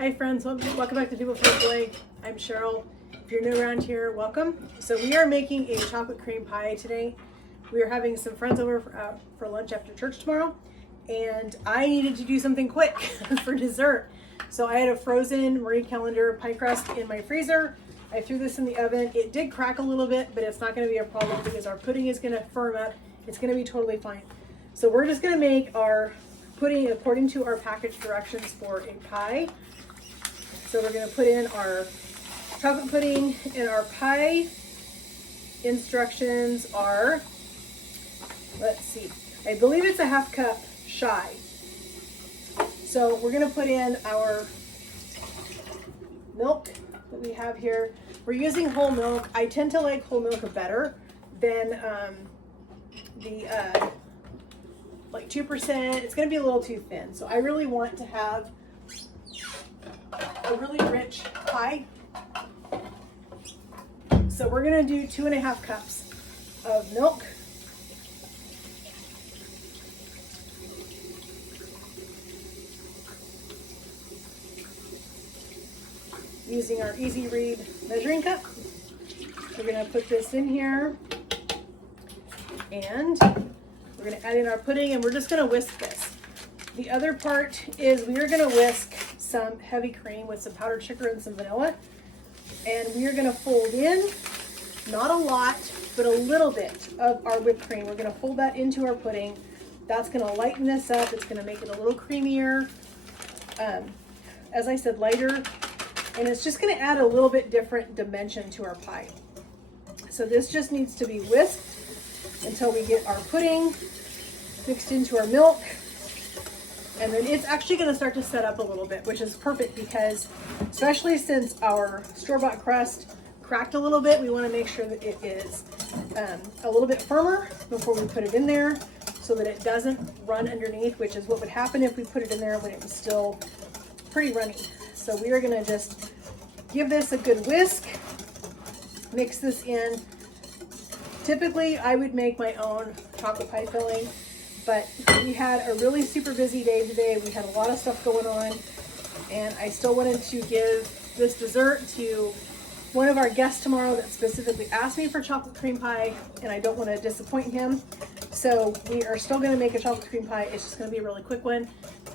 Hi friends, welcome back to People for Blake. I'm Cheryl. If you're new around here, welcome. So we are making a chocolate cream pie today. We are having some friends over for lunch after church tomorrow, and I needed to do something quick for dessert. So I had a frozen Marie Callender pie crust in my freezer. I threw this in the oven. It did crack a little bit, but it's not going to be a problem because our pudding is going to firm up. It's going to be totally fine. So we're just going to make our pudding according to our package directions for a pie. So we're going to put in our chocolate pudding, and our pie instructions are, let's see, I believe it's a half cup shy. So we're going to put in our milk that we have here. We're using whole milk. I tend to like whole milk better than like 2%. It's going to be a little too thin. So I really want to have a really rich pie. So we're going to do 2.5 cups of milk. Using our Easy Read measuring cup. We're going to put this in here, and we're going to add in our pudding, and we're just going to whisk this. The other part is we are going to whisk some heavy cream with some powdered sugar and some vanilla, and we are going to fold in, not a lot, but a little bit of our whipped cream. We're going to fold that into our pudding. That's going to lighten this up. It's going to make it a little creamier. As I said, lighter. And it's just going to add a little bit different dimension to our pie. So this just needs to be whisked until we get our pudding mixed into our milk. And then it's actually going to start to set up a little bit, which is perfect because, especially since our store-bought crust cracked a little bit, we want to make sure that it is a little bit firmer before we put it in there so that it doesn't run underneath, which is what would happen if we put it in there when it was still pretty runny. So we are going to just give this a good whisk, mix this in. Typically, I would make my own chocolate pie filling, but we had a really super busy day today. We had a lot of stuff going on, and I still wanted to give this dessert to one of our guests tomorrow that specifically asked me for chocolate cream pie, and I don't want to disappoint him. So we are still going to make a chocolate cream pie. It's just going to be a really quick one.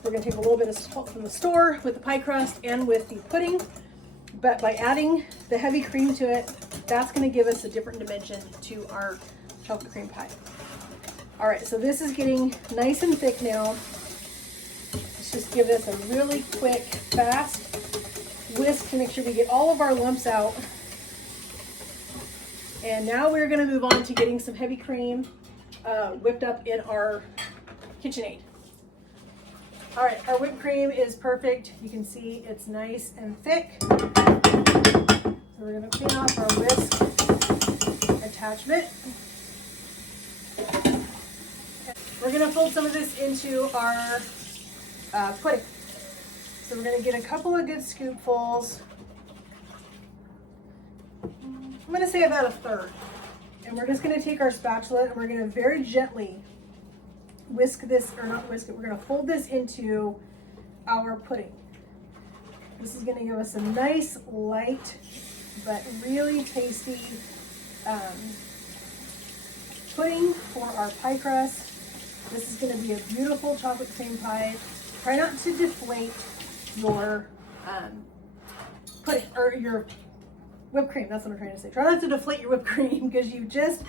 We're going to take a little bit of salt from the store with the pie crust and with the pudding, but by adding the heavy cream to it, that's going to give us a different dimension to our chocolate cream pie. All right, so this is getting nice and thick now. Let's just give this a really quick, fast whisk to make sure we get all of our lumps out. And now we're going to move on to getting some heavy cream whipped up in our KitchenAid. All right, our whipped cream is perfect. You can see it's nice and thick. So we're going to clean off our whisk attachment. We're going to fold some of this into our pudding. So we're going to get a couple of good scoopfuls. I'm going to say about a third. And we're just going to take our spatula and we're going to very gently whisk this, or not whisk it, we're going to fold this into our pudding. This is going to give us a nice, light, but really tasty pudding for our pie crust. This is going to be a beautiful chocolate cream pie. Try not to deflate your pudding, or your whipped cream. That's what I'm trying to say. Try not to deflate your whipped cream because you just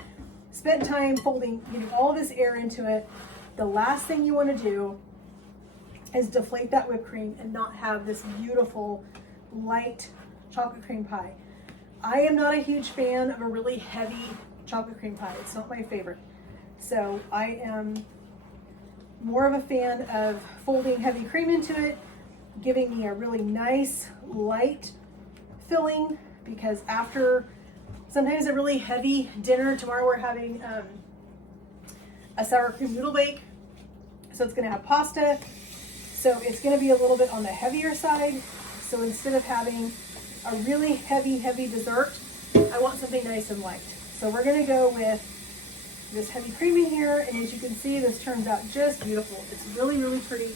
spent time folding, getting all this air into it. The last thing you want to do is deflate that whipped cream and not have this beautiful, light chocolate cream pie. I am not a huge fan of a really heavy chocolate cream pie. It's not my favorite. So I am more of a fan of folding heavy cream into it, giving me a really nice, light filling, because after sometimes a really heavy dinner, tomorrow we're having a sour cream noodle bake. So it's going to have pasta. So it's going to be a little bit on the heavier side. So instead of having a really heavy dessert, I want something nice and light. So we're going to go with this heavy cream in here. And as you can see, this turns out just beautiful. It's really, really pretty.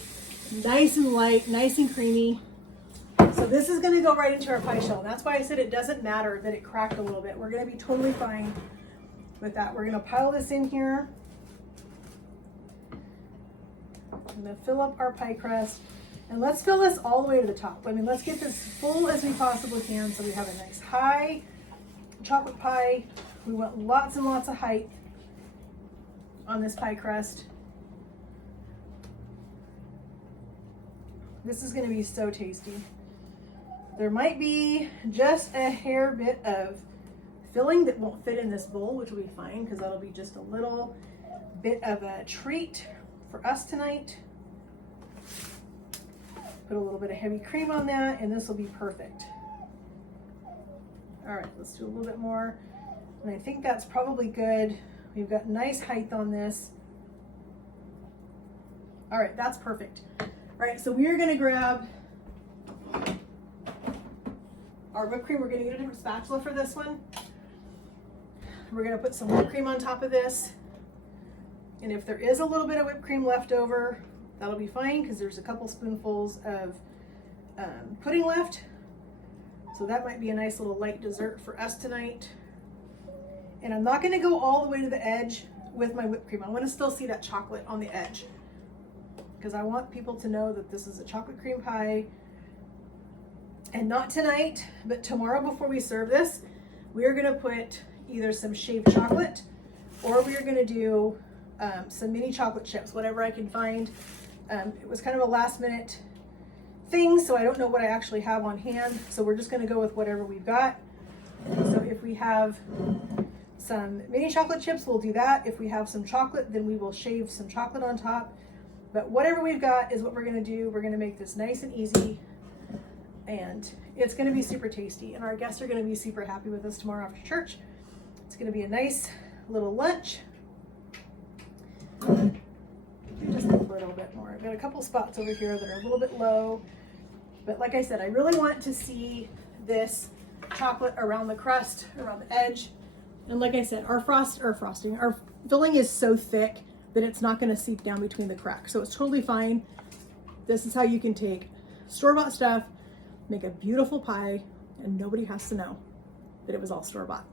Nice and light, nice and creamy. So this is gonna go right into our pie shell. And that's why I said it doesn't matter that it cracked a little bit. We're gonna be totally fine with that. We're gonna pile this in here. I'm gonna fill up our pie crust. And let's fill this all the way to the top. I mean, let's get this full as we possibly can so we have a nice high chocolate pie. We want lots and lots of height on this pie crust. This is gonna be so tasty. There might be just a hair bit of filling that won't fit in this bowl, which will be fine because that'll be just a little bit of a treat for us tonight. Put a little bit of heavy cream on that and this will be perfect. All right, let's do a little bit more. And I think that's probably good. We've got nice height on this. All right, that's perfect. All right, so we are gonna grab our whipped cream. We're gonna get a different spatula for this one. We're gonna put some whipped cream on top of this. And if there is a little bit of whipped cream left over, that'll be fine because there's a couple spoonfuls of pudding left. So that might be a nice little light dessert for us tonight. And I'm not gonna go all the way to the edge with my whipped cream. I wanna still see that chocolate on the edge because I want people to know that this is a chocolate cream pie. And not tonight, but tomorrow before we serve this, we are gonna put either some shaved chocolate or we are gonna do some mini chocolate chips, whatever I can find. It was kind of a last minute thing, so I don't know what I actually have on hand. So we're just gonna go with whatever we've got. So if we have some mini chocolate chips, we'll do that. If we have some chocolate, then we will shave some chocolate on top. But whatever we've got is what we're gonna do. We're gonna make this nice and easy and it's gonna be super tasty. And our guests are gonna be super happy with us tomorrow after church. It's gonna be a nice little lunch. Just a little bit more. I've got a couple spots over here that are a little bit low, but like I said, I really want to see this chocolate around the crust, around the edge. And like I said, our filling is so thick that it's not going to seep down between the cracks. So it's totally fine. This is how you can take store-bought stuff, make a beautiful pie, and nobody has to know that it was all store-bought.